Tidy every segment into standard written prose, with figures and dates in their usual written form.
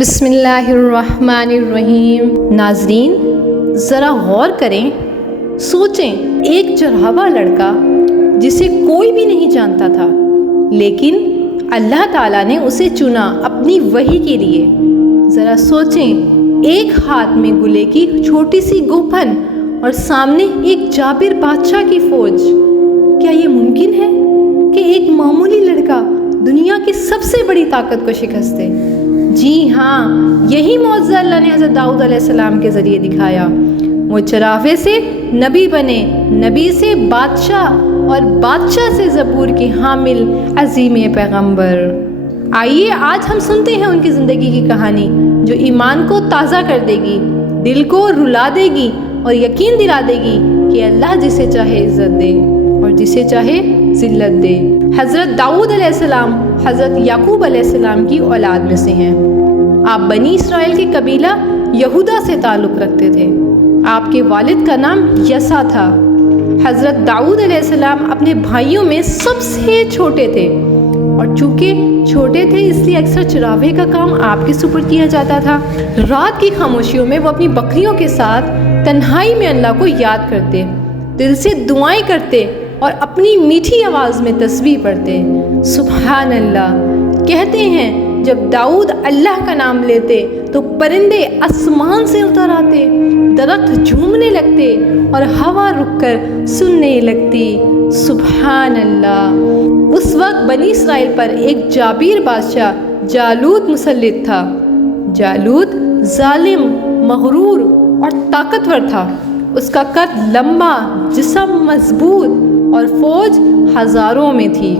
بسم اللہ الرحمن الرحیم۔ ناظرین ذرا غور کریں، سوچیں، ایک چرہاوا لڑکا جسے کوئی بھی نہیں جانتا تھا، لیکن اللہ تعالیٰ نے اسے چنا اپنی وحی کے لیے۔ ذرا سوچیں، ایک ہاتھ میں گلے کی چھوٹی سی گوپھن اور سامنے ایک جابر بادشاہ کی فوج۔ کیا یہ ممکن ہے کہ ایک معمولی لڑکا دنیا کی سب سے بڑی طاقت کو شکست دے؟ جی ہاں، یہی معجزہ اللہ نے حضرت داؤد علیہ السلام کے ذریعے دکھایا۔ وہ چرواہے سے نبی بنے، نبی سے بادشاہ، اور بادشاہ سے زبور کی حامل عظیم پیغمبر۔ آئیے آج ہم سنتے ہیں ان کی زندگی کی کہانی، جو ایمان کو تازہ کر دے گی، دل کو رلا دے گی اور یقین دلا دے گی کہ اللہ جسے چاہے عزت دے اور جسے چاہے ذلت دے۔ حضرت داؤد علیہ السلام حضرت یعقوب علیہ السلام کی اولاد میں سے ہیں۔ آپ بنی اسرائیل کے قبیلہ یہودا سے تعلق رکھتے تھے۔ آپ کے والد کا نام یسع تھا۔ حضرت داؤد علیہ السلام اپنے بھائیوں میں سب سے چھوٹے تھے، اور چونکہ چھوٹے تھے اس لیے اکثر چراوے کا کام آپ کے سپرد کیا جاتا تھا۔ رات کی خاموشیوں میں وہ اپنی بکریوں کے ساتھ تنہائی میں اللہ کو یاد کرتے، دل سے دعائیں کرتے اور اپنی میٹھی آواز میں تسبیح پڑھتے۔ سبحان اللہ کہتے ہیں، جب داؤد اللہ کا نام لیتے تو پرندے آسمان سے اتر آتے، درخت جھومنے لگتے اور ہوا رک کر سننے لگتی۔ سبحان اللہ۔ اس وقت بنی اسرائیل پر ایک جابر بادشاہ جالوت مسلط تھا۔ جالوت ظالم، مغرور اور طاقتور تھا۔ اس کا قد لمبا، جسم مضبوط اور فوج ہزاروں میں تھی۔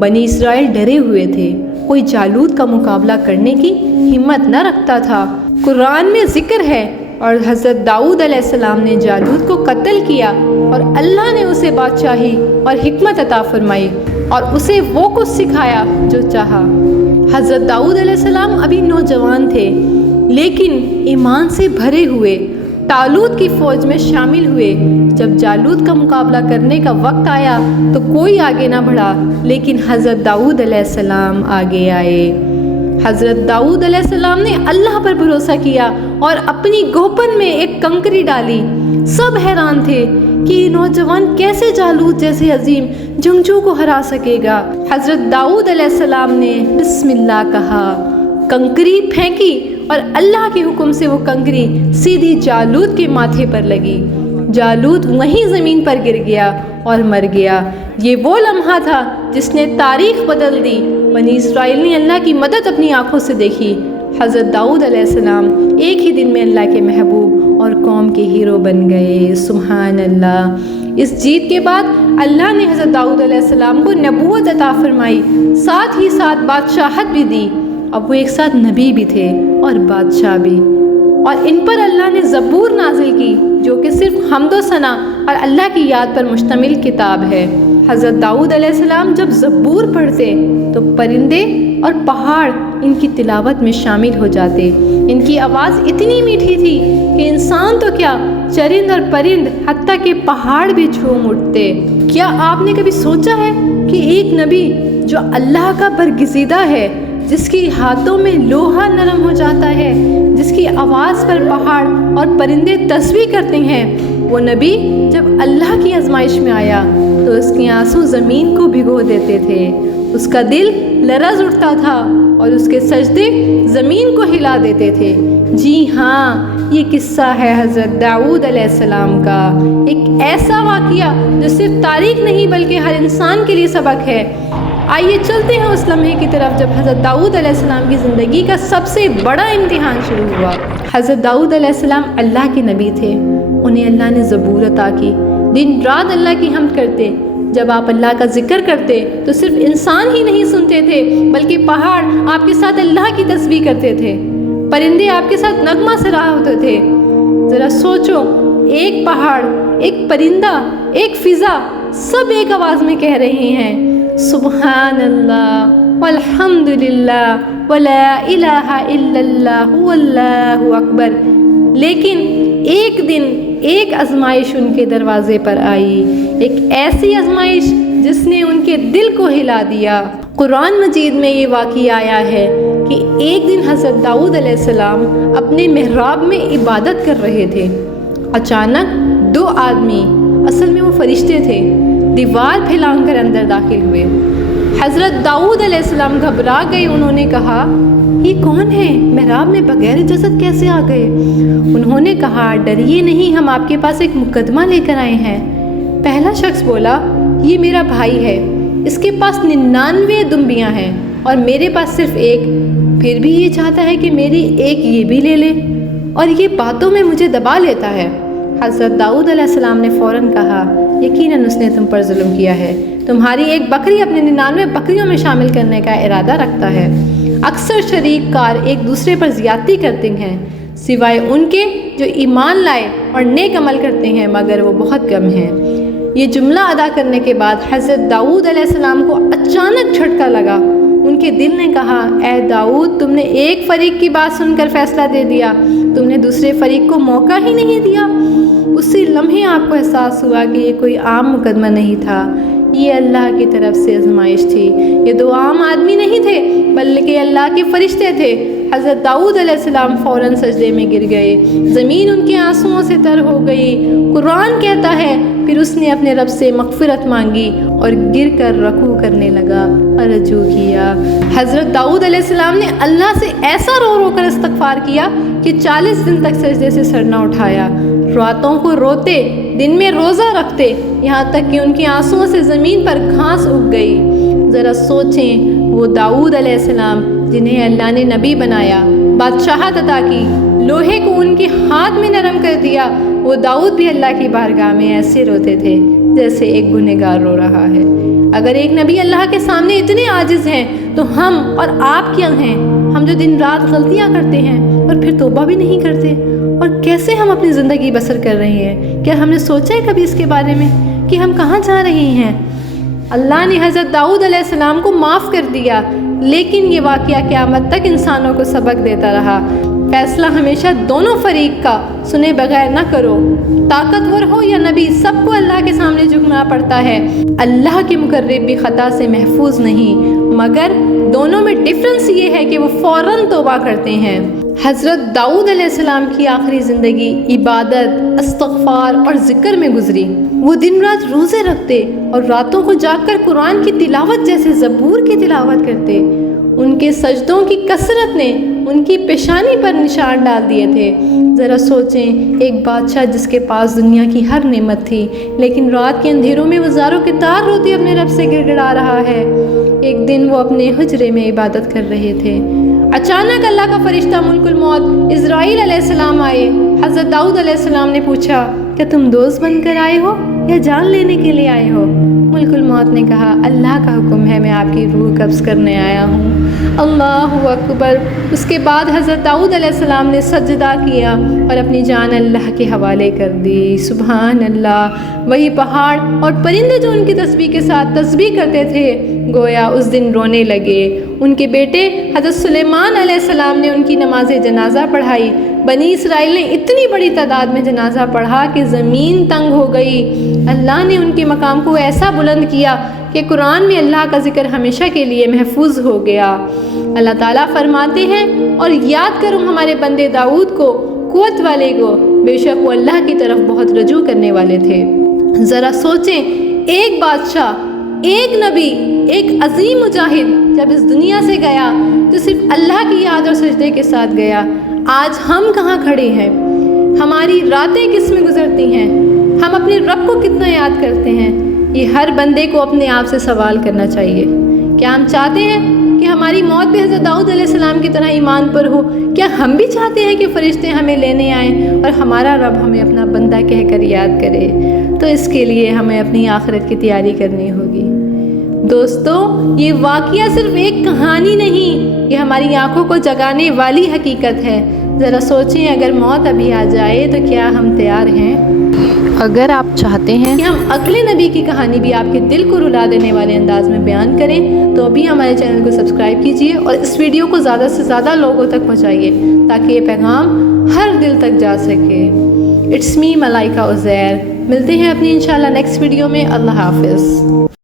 بنی اسرائیل ڈرے ہوئے تھے، کوئی جالوت کا مقابلہ کرنے کی ہمت نہ رکھتا تھا۔ قرآن میں ذکر ہے، اور حضرت داؤد علیہ السلام نے جالوت کو قتل کیا، اور اللہ نے اسے بادشاہی اور حکمت عطا فرمائی اور اسے وہ کچھ سکھایا جو چاہا۔ حضرت داؤد علیہ السلام ابھی نوجوان تھے، لیکن ایمان سے بھرے ہوئے طالوت کی فوج میں شامل ہوئے۔ جب جالوت کا مقابلہ کرنے کا وقت آیا تو کوئی آگے نہ بڑھا، لیکن حضرت داؤد علیہ السلام آگے آئے۔ حضرت داؤد علیہ السلام نے اللہ پر بھروسہ کیا اور اپنی گوپن میں ایک کنکری ڈالی۔ سب حیران تھے کہ یہ نوجوان کیسے جالوت جیسے عظیم جنگجو کو ہرا سکے گا۔ حضرت داؤد علیہ السلام نے بسم اللہ کہا، کنکری پھینکی، اور اللہ کے حکم سے وہ کنکری سیدھی جالوت کے ماتھے پر لگی۔ جالوت وہیں زمین پر گر گیا اور مر گیا۔ یہ وہ لمحہ تھا جس نے تاریخ بدل دی۔ بنی اسرائیل نے اللہ کی مدد اپنی آنکھوں سے دیکھی۔ حضرت داؤد علیہ السلام ایک ہی دن میں اللہ کے محبوب اور قوم کے ہیرو بن گئے۔ سبحان اللہ۔ اس جیت کے بعد اللہ نے حضرت داؤد علیہ السلام کو نبوت عطا فرمائی، ساتھ ہی ساتھ بادشاہت بھی دی۔ اب وہ ایک ساتھ نبی بھی تھے اور بادشاہ بھی، اور ان پر اللہ نے زبور نازل کی، جو کہ صرف حمد و ثنا اور اللہ کی یاد پر مشتمل کتاب ہے۔ حضرت داؤد علیہ السلام جب زبور پڑھتے تو پرندے اور پہاڑ ان کی تلاوت میں شامل ہو جاتے۔ ان کی آواز اتنی میٹھی تھی کہ انسان تو کیا، چرند اور پرند حتیٰ کہ پہاڑ بھی جھوم اٹھتے۔ کیا آپ نے کبھی سوچا ہے کہ ایک نبی جو اللہ کا برگزیدہ ہے، جس کی ہاتھوں میں لوہا نرم ہو جاتا ہے، جس کی آواز پر پہاڑ اور پرندے تسبیح کرتے ہیں، وہ نبی جب اللہ کی آزمائش میں آیا تو اس کے آنسو زمین کو بھگو دیتے تھے، اس کا دل لرز اٹھتا تھا اور اس کے سجدے زمین کو ہلا دیتے تھے۔ جی ہاں، یہ قصہ ہے حضرت داؤد علیہ السلام کا، ایک ایسا واقعہ جو صرف تاریخ نہیں بلکہ ہر انسان کے لیے سبق ہے۔ آئیے چلتے ہیں اس لمحے کی طرف جب حضرت داؤد علیہ السلام کی زندگی کا سب سے بڑا امتحان شروع ہوا۔ حضرت داؤد علیہ السلام اللہ کے نبی تھے، انہیں اللہ نے زبور عطا کی، دن رات اللہ کی حمد کرتے۔ جب آپ اللہ کا ذکر کرتے تو صرف انسان ہی نہیں سنتے تھے، بلکہ پہاڑ آپ کے ساتھ اللہ کی تسبیح کرتے تھے، پرندے آپ کے ساتھ نغمہ سرا ہوتے تھے۔ ذرا سوچو، ایک پہاڑ، ایک پرندہ، ایک فضا، سب ایک آواز میں کہہ رہے ہیں سبحان اللہ والحمد للہ ولا الہ الا اللہ واللہ اکبر۔ لیکن ایک دن ایک آزمائش ان کے دروازے پر آئی، ایک ایسی آزمائش جس نے ان کے دل کو ہلا دیا۔ قرآن مجید میں یہ واقعہ آیا ہے کہ ایک دن حضرت داؤد علیہ السلام اپنے محراب میں عبادت کر رہے تھے۔ اچانک دو آدمی، اصل میں وہ فرشتے تھے، دیوار پھیلان کر اندر داخل ہوئے۔ حضرت داؤد علیہ السلام گھبرا گئے۔ انہوں نے کہا یہ کون ہے؟ محراب میں بغیر اجازت کیسے آ گئے؟ انہوں نے کہا ڈریے نہیں، ہم آپ کے پاس ایک مقدمہ لے کر آئے ہیں۔ پہلا شخص بولا یہ میرا بھائی ہے، اس کے پاس 99 دمبیاں ہیں اور میرے پاس صرف ایک، پھر بھی یہ چاہتا ہے کہ میری ایک یہ بھی لے لے اور یہ باتوں میں مجھے دبا لیتا ہے۔ حضرت داؤد علیہ السلام نے فوراً کہا یقیناً اس نے تم پر ظلم کیا ہے، تمہاری ایک بکری اپنے 99 بکریوں میں شامل کرنے کا ارادہ رکھتا ہے۔ اکثر شریک کار ایک دوسرے پر زیادتی کرتے ہیں سوائے ان کے جو ایمان لائے اور نیک عمل کرتے ہیں، مگر وہ بہت کم ہیں۔ یہ جملہ ادا کرنے کے بعد حضرت داؤد علیہ السلام کو اچانک جھٹکا لگا۔ ان کے دل نے کہا اے داؤد، تم نے ایک فریق کی بات سن کر فیصلہ دے دیا، تم نے دوسرے فریق کو موقع ہی نہیں دیا۔ اسی لمحے آپ کو احساس ہوا کہ یہ کوئی عام مقدمہ نہیں تھا، یہ اللہ کی طرف سے آزمائش تھی۔ یہ دو عام آدمی نہیں تھے بلکہ اللہ کے فرشتے تھے۔ حضرت داؤد علیہ السلام فوراً سجدے میں گر گئے، زمین ان کے آنسوؤں سے تر ہو گئی۔ قرآن کہتا ہے پھر اس نے اپنے رب سے مغفرت مانگی اور گر کر رکوع کرنے لگا اور رجوع کیا۔ حضرت داؤد علیہ السلام نے اللہ سے ایسا رو رو کر استغفار کیا کہ 40 دن تک سجدے سے سر نہ اٹھایا، راتوں کو روتے، دن میں روزہ رکھتے، یہاں تک کہ ان کی آنسوؤں سے زمین پر گھاس اگ گئی۔ ذرا سوچیں، وہ داؤد علیہ السلام جنہیں اللہ نے نبی بنایا، بادشاہت عطا کی، لوہے کو ان کے ہاتھ میں نرم کر دیا، وہ داؤد بھی اللہ کی بارگاہ میں ایسے روتے تھے جیسے ایک گنہگار رو رہا ہے۔ اگر ایک نبی اللہ کے سامنے اتنے عاجز ہیں تو ہم اور آپ کیا ہیں؟ ہم جو دن رات غلطیاں کرتے ہیں اور پھر توبہ بھی نہیں کرتے، اور کیسے ہم اپنی زندگی بسر کر رہے ہیں؟ کیا ہم نے سوچا ہے کبھی اس کے بارے میں کہ ہم کہاں جا رہے ہیں؟ اللہ نے حضرت داؤد علیہ السلام کو معاف کر دیا، لیکن یہ واقعہ قیامت تک انسانوں کو سبق دیتا رہا۔ فیصلہ ہمیشہ دونوں فریق کا سنے بغیر نہ کرو، طاقتور ہو یا نبی، سب کو اللہ کے سامنے جھکنا پڑتا ہے۔ اللہ کے مقرب بھی خطا سے محفوظ نہیں، مگر دونوں میں ڈفرنس یہ ہے کہ وہ فوراً توبہ کرتے ہیں۔ حضرت داؤد علیہ السلام کی آخری زندگی عبادت، استغفار اور ذکر میں گزری۔ وہ دن رات روزے رکھتے اور راتوں کو جاگ کر قرآن کی تلاوت جیسے زبور کی تلاوت کرتے۔ ان کے سجدوں کی کثرت نے ان کی پیشانی پر نشان ڈال دیے تھے۔ ذرا سوچیں، ایک بادشاہ جس کے پاس دنیا کی ہر نعمت تھی، لیکن رات کے اندھیروں میں وہ زاروں کے تار روتے اپنے رب سے گڑ گڑا رہا ہے۔ ایک دن وہ اپنے حجرے میں عبادت کر رہے تھے، اچانک اللہ کا فرشتہ ملک الموت اسرائیل علیہ السلام آئے۔ حضرت داؤد علیہ السلام نے پوچھا کیا تم دوست بن کر آئے ہو یا جان لینے کے لیے آئے ہو؟ ملک الموت نے کہا اللہ کا حکم ہے، میں آپ کی روح قبض کرنے آیا ہوں۔ اللہ اکبر۔ اس کے بعد حضرت داؤد علیہ السلام نے سجدہ کیا اور اپنی جان اللہ کے حوالے کر دی۔ سبحان اللہ۔ وہی پہاڑ اور پرندے جو ان کی تسبیح کے ساتھ تسبیح کرتے تھے گویا اس دن رونے لگے۔ ان کے بیٹے حضرت سلیمان علیہ السلام نے ان کی نماز جنازہ پڑھائی۔ بنی اسرائیل نے اتنی بڑی تعداد میں جنازہ پڑھا کہ زمین تنگ ہو گئی۔ اللہ نے ان کے مقام کو ایسا بلند کیا کہ قرآن میں اللہ کا ذکر ہمیشہ کے لیے محفوظ ہو گیا۔ اللہ تعالیٰ فرماتے ہیں اور یاد کرو ہمارے بندے داؤد کو، قوت والے کو، بے شک وہ اللہ کی طرف بہت رجوع کرنے والے تھے۔ ذرا سوچیں، ایک بادشاہ، ایک نبی، ایک عظیم مجاہد جب اس دنیا سے گیا تو صرف اللہ کی یاد اور سجدے کے ساتھ گیا۔ آج ہم کہاں کھڑے ہیں؟ ہماری راتیں کس میں گزرتی ہیں؟ ہم اپنے رب کو کتنا یاد کرتے ہیں؟ یہ ہر بندے کو اپنے آپ سے سوال کرنا چاہیے۔ کیا ہم چاہتے ہیں کہ ہماری موت بھی حضرت داؤد علیہ السلام کی طرح ایمان پر ہو؟ کیا ہم بھی چاہتے ہیں کہ فرشتے ہمیں لینے آئیں اور ہمارا رب ہمیں اپنا بندہ کہہ کر یاد کرے؟ تو اس کے لیے ہمیں اپنی آخرت کی تیاری کرنی ہوگی۔ دوستو، یہ واقعہ صرف ایک کہانی نہیں، یہ ہماری آنکھوں کو جگانے والی حقیقت ہے۔ ذرا سوچیں، اگر موت ابھی آ جائے تو کیا ہم تیار ہیں؟ اگر آپ چاہتے ہیں کہ ہم اگلے نبی کی کہانی بھی آپ کے دل کو رلا دینے والے انداز میں بیان کریں تو ابھی ہمارے چینل کو سبسکرائب کیجیے اور اس ویڈیو کو زیادہ سے زیادہ لوگوں تک پہنچائیے تاکہ یہ پیغام ہر دل تک جا سکے۔ اٹس می ملائکہ عزیر۔ ملتے ہیں اپنی انشاءاللہ نیکسٹ ویڈیو میں۔ اللہ حافظ۔